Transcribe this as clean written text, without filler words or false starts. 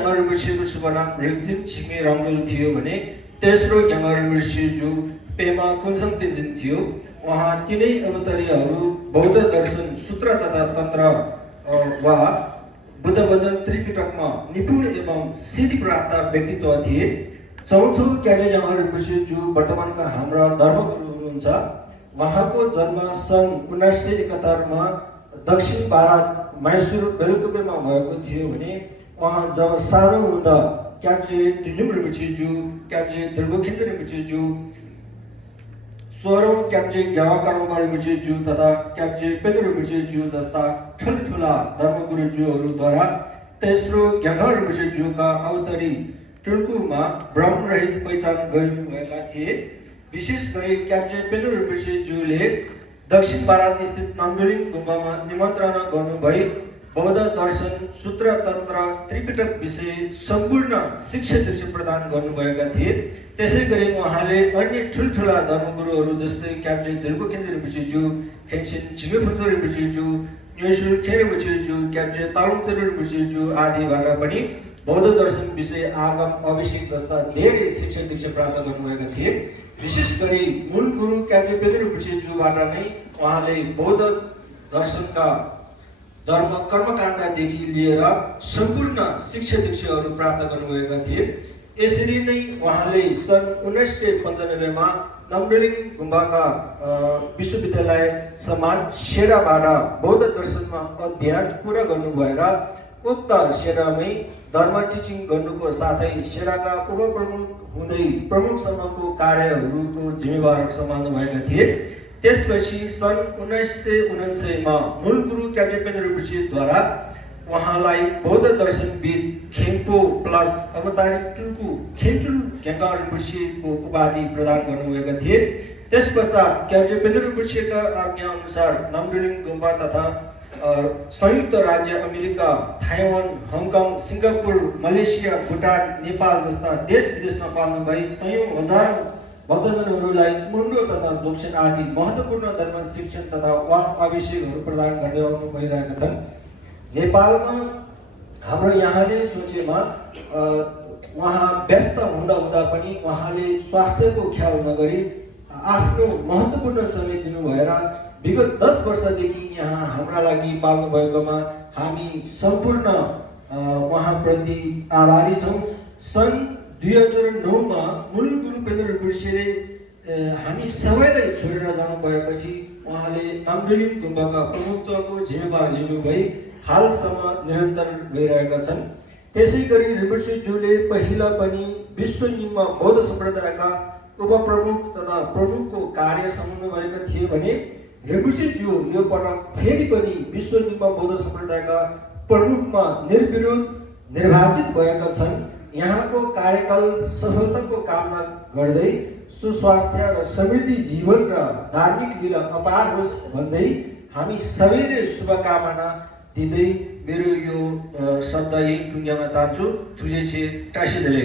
Gamma रिम्पोछेको शुभ नाम रिक्जिन छिमे रङ्गल थियो भने तेस्रो ग्यामा रिम्पोछेजु पेमा कुन्सङ तेन्जिन थियो। उहाँ तिनै अवतारीहरू बौद्ध दर्शन सूत्र तथा तन्त्र वा बुद्ध वचन त्रिपिटकमा निपुण एवं सिद्धि प्राप्त व्यक्तित्व थिए। चौथो ग्यामा ग्यामा रिम्पोछेजु वर्तमानका हाम्रा धर्मगुरु हुनुहुन्छ। उहाँको जन्म सन् 1971 मा दक्षिण भारत मैसूर बेलकुपेमा भएको थियो भने उहाँ जब सानो हुँदा क्याप्चे डिन्डुम रिम्पोछेजु, क्याप्चे दुर्गोखेन्द्र रिम्पोछेजु, 16औं क्याप्चे ग्यावा कर्मा रिम्पोछेजु तथा क्याप्चे पेदो रिम्पोछेजु जस्ता ठुल्ठुला धर्मगुरुज्यूहरूद्वारा तेस्रो ग्यामा रिम्पोछेजुका अवतारी टुल्कुमा भ्रमरहित पहिचान गरिनुभएका थिए। विशेष गरी क्याप्चे पेदो रिम्पोछेजुले दक्षिण भारत स्थित नाम्डोलिङ गुम्बामा निमन्त्रणा गर्नुभई बौद्ध दर्शन सूत्र तन्त्र त्रिपिटक विषय सम्पूर्ण शिक्षा दीक्षा प्रदान गर्नुभएका थिए। त्यसै गरी उहाँले अन्य ठुल्ठुला धर्मगुरुहरू जस्तै क्याप्चे दुर्गोखेन्द्र रिम्पोछेजु, खेन्सिन झिमेफुन्चो रिम्पोछेजु, न्योसुल खे रिम्पोछेजु, क्याप्चे तालुङचेर रिम्पोछेजु आदिबाट पनि बौद्ध दर्शन विषय आगम अभिषेक जस्ता धेरै शिक्षा दीक्षा प्राप्त गर्नुभएका थिए। विशेष गरी मूल गुरु क्याप्चे पेदो रिम्पोछेजुबाट नै उहाँले बौद्ध दर्शनका धर्म कर्मकाण्डदेखि लिएर सम्पूर्ण शिक्षा दीक्षाहरू प्राप्त गर्नुभएका थिए। यसरी नै उहाँले सन् 1995 मा नाम्डोलिङ गुम्बाका विश्वविद्यालय समान सेराबाट बौद्ध दर्शनमा अध्ययन पुरा गर्नुभएर उक्त सेरामै धर्म टिचिङ गर्नुको साथै सेराका उपप्रमुख हुँदै प्रमुखसम्मको कार्यहरूको जिम्मेवार सम्हाल्नु भएका थिए। त्यसपछि सन् 1999 मा मूल गुरु क्याप्चे पेदो रिम्पोछेद्वारा उहाँलाई बौद्ध दर्शनविद खेम्पो प्लस अवतारी टुल्कु खेन्टुल ग्यामा रिम्पोछेको उपाधि प्रदान गर्नुभएका थिए। त्यसपश्चात क्याप्चे पेदो रिम्पोछेका आज्ञा अनुसार नाम्डोलिङ गुम्बा तथा संयुक्त राज्य America, Taiwan, Hong Kong, Singapore, Malaysia, Bhutan, Nepal जस्ता देश विदेशमा पाल्नु भई सयौं हजारौं भक्तजनहरूलाई मुन्डो तथा जोक्सन आदि महत्त्वपूर्ण धर्म शिक्षण तथा वाक अभिषेकहरू प्रदान गर्दै आउनु भइरहेका छन्। नेपालमा हाम्रो यहाँ नै सोचेमा उहाँ व्यस्त हुँदा हुँदा पनि उहाँले स्वास्थ्यको ख्याल नगरी आफ्नो महत्त्वपूर्ण समय दिनुभएर विगत 10 वर्षदेखि यहाँ हाम्रा लागि पाल्नु भएकोमा हामी सम्पूर्ण उहाँप्रति आभारी छौँ। सन् 2009 मा मूल गुरु पेदो रिम्पोछेले हामी सबैलाई छोडेर जानु भएपछि उहाँले नाम्डोलिङ गुम्बाका प्रमुखत्वको जिम्मेवार लिनुभई हालसम्म निरन्तर गइरहेका छन्। त्यसै गरी रिम्पोछेज्यूले पहिला पनि विश्व निम्न बौद्ध सम्प्रदायका उपप्रमुख तथा प्रमुखको कार्य सम्हाल्नु भएका थिए भने रिम्पोछेज्यू यो पटक फेरि पनि विश्व निम्न बौद्ध सम्प्रदायका प्रमुखमा निर्विरोध निर्वाचित भएका छन्। यहाँको कार्यकाल सफलताको कामना गर्दै सुस्वास्थ्य र समृद्धि जीवन र धार्मिक लीला अपार होस् भन्दै हामी सबैले शुभकामना दिँदै मेरो यो शब्द यही टुङ्ग्याउन चाहन्छु। तुझे छे टासिदेले